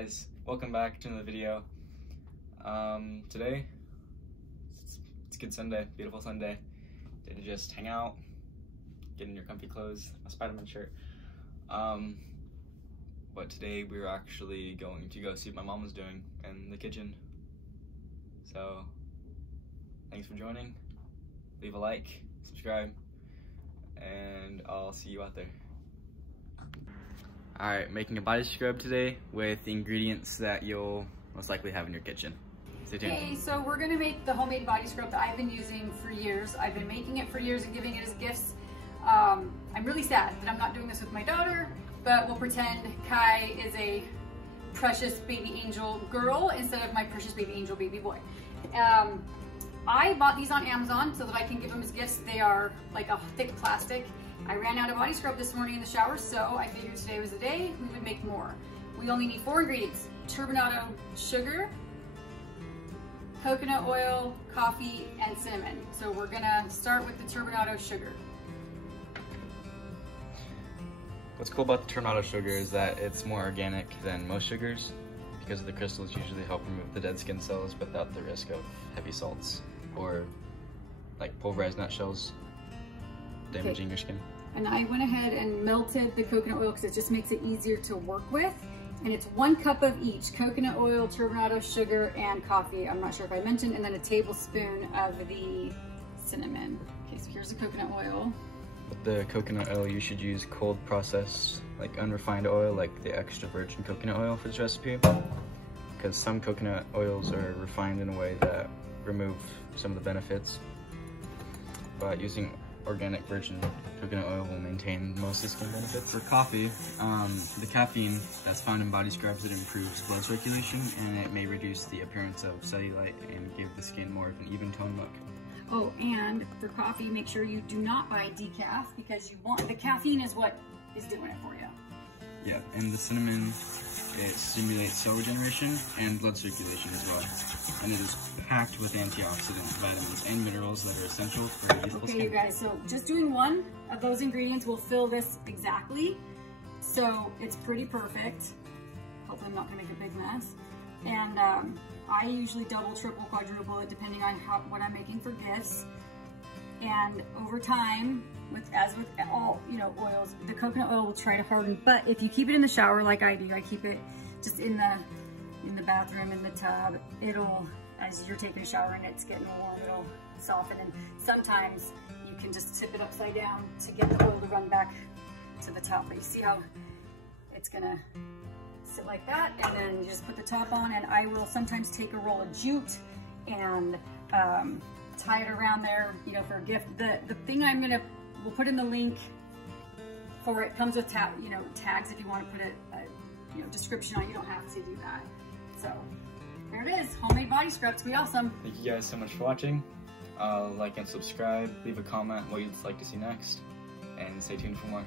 guys, welcome back to another video. Today, it's a good Sunday, beautiful Sunday. Day to just hang out, get in your comfy clothes, a Spider-Man shirt. But today we're actually going to go see what my mom was doing in the kitchen. So, thanks for joining. Leave a like, subscribe, and I'll see you out there. Alright, making a body scrub today with the ingredients that you'll most likely have in your kitchen. Stay tuned. Hey, so we're gonna make the homemade body scrub that I've been using for years. I've been making it for years and giving it as gifts. I'm really sad that I'm not doing this with my daughter, but we'll pretend Kai is a precious baby angel girl instead of my precious baby angel baby boy. I bought these on Amazon so that I can give them as gifts. They are like a thick plastic. I ran out of body scrub this morning in the shower, so I figured today was the day we would make more. We only need 4 ingredients: turbinado sugar, coconut oil, coffee, and cinnamon. So we're gonna start with the turbinado sugar. What's cool about the turbinado sugar is that it's more organic than most sugars because the crystals usually help remove the dead skin cells without the risk of heavy salts or like pulverized nutshells damaging your skin. And I went ahead and melted the coconut oil because it just makes it easier to work with. And it's 1 cup of each: coconut oil, turbinado sugar, and coffee. I'm not sure if I mentioned, and then a tablespoon of the cinnamon. Okay, so here's the coconut oil. With the coconut oil, you should use cold processed, like unrefined oil, like the extra virgin coconut oil for this recipe. Because some coconut oils are refined in a way that remove some of the benefits. But using organic virgin coconut oil will maintain most of the skin benefits. For coffee, the caffeine that's found in body scrubs, it improves blood circulation and it may reduce the appearance of cellulite and give the skin more of an even tone look. Oh, and for coffee, make sure you do not buy decaf because the caffeine is what is doing it for you. Yeah, and the cinnamon, it stimulates cell regeneration and blood circulation as well. And it is packed with antioxidants, vitamins, and minerals that are essential for youthful skin. Okay, you guys, so just doing 1 of those ingredients will fill this exactly. So it's pretty perfect. Hopefully I'm not gonna make a big mess. And I usually double, triple, quadruple it depending on what I'm making for gifts. And over time, as with all oils, the coconut oil will try to harden. But if you keep it in the shower like I do, I keep it just in the bathroom, in the tub, it'll, as you're taking a shower and it's getting warm, it'll soften. And sometimes you can just tip it upside down to get the oil to run back to the top. But you see how it's gonna sit like that, and then you just put the top on. And I will sometimes take a roll of jute and tie it around there, for a gift. The thing we'll put in the link for it comes with tags if you want to put a description on. You don't have to do that. So there it is, homemade body scrub. It's gonna be awesome. Thank you guys so much for watching. Like and subscribe, leave a comment what you'd like to see next, and stay tuned for more.